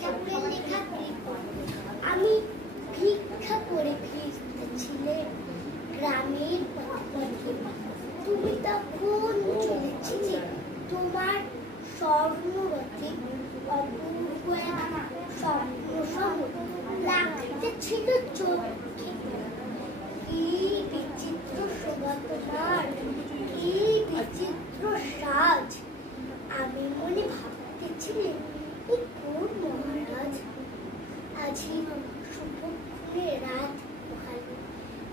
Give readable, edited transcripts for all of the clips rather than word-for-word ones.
ঠাকুরের লেখা আমি ভিক্ষা করে ফিরতেছিলেন গ্রামের পথে, তুমি তখন চলেছিলে তোমার স্বর্ণরথে, অপূর্ব স্বপ্ন সহ লাগতেছিল চোখে। কি বিচিত্র শোভা তোমার, কি বিচিত্র সাজ। আমি মনে ভাবতেছিলেন এ কোন মহারাজ, আজি শুভক্ষণে রাত ভালো।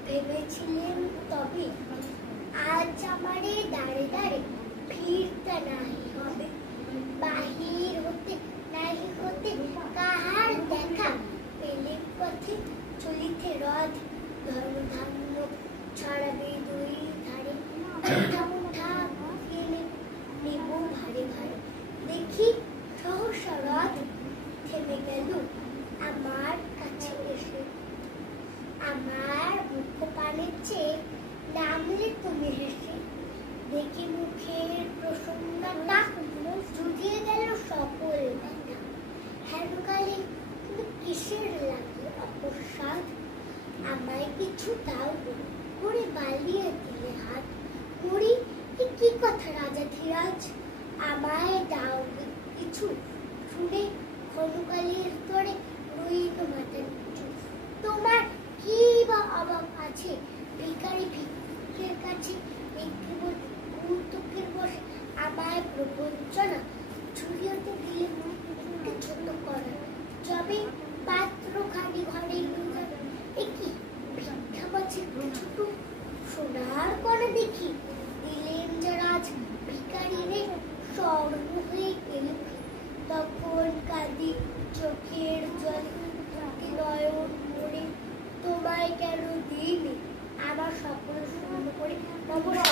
ভেবেছিলেন তবে আজ আমারে দাঁড়ে দাঁড়ে ফিরতে নাহি হবে, বাহির হতে নাহি হতে কাহার দেখা পেলে পথে চলিতে রথ। ধর্মধান্য ছড়াবে দুই ধারে, মুঠা মুঠা নেব ভারে ভারে। দেখি সহসা রথ থেমে গেল আমার কাছে এসে। আমার মুখ পানের চেয়ে নামলে তুমি হেসে। দেখি মুখের প্রসন্নতা জুড়িয়ে গেল সকল ব্যথা। হেনকালে তুমি কিসের লাগে অপসাদ, আমায় কিছু দাও করে বালিয়ে দিলে হাত। করি কি কথা রাজা ধীরাজ, আমায় দাও কিছু শুনে ক্ষণকালের তরে রইল মাথা নিচু। তোমার কি বা অভাব আছে ভিখারি ভিক্ষের কাছে, কৌতুকের বসে আমায় প্রবঞ্চনা ঝুলিয়েতে দিলে মুখকে ছোট করা। যবে পাত্র খানি ঘরে একই ভিক্ষা মাঝে ছোট সোনার কণা দেখি, দিলেন যারা আজ ভিখারিরে স্বর্ণ হয়ে গেল। তখন কাঁদি চোখের জল নয়ন পড়ে, তোমায় কেন দিইনি আমার সকল শূন্য করে। নমস্কার।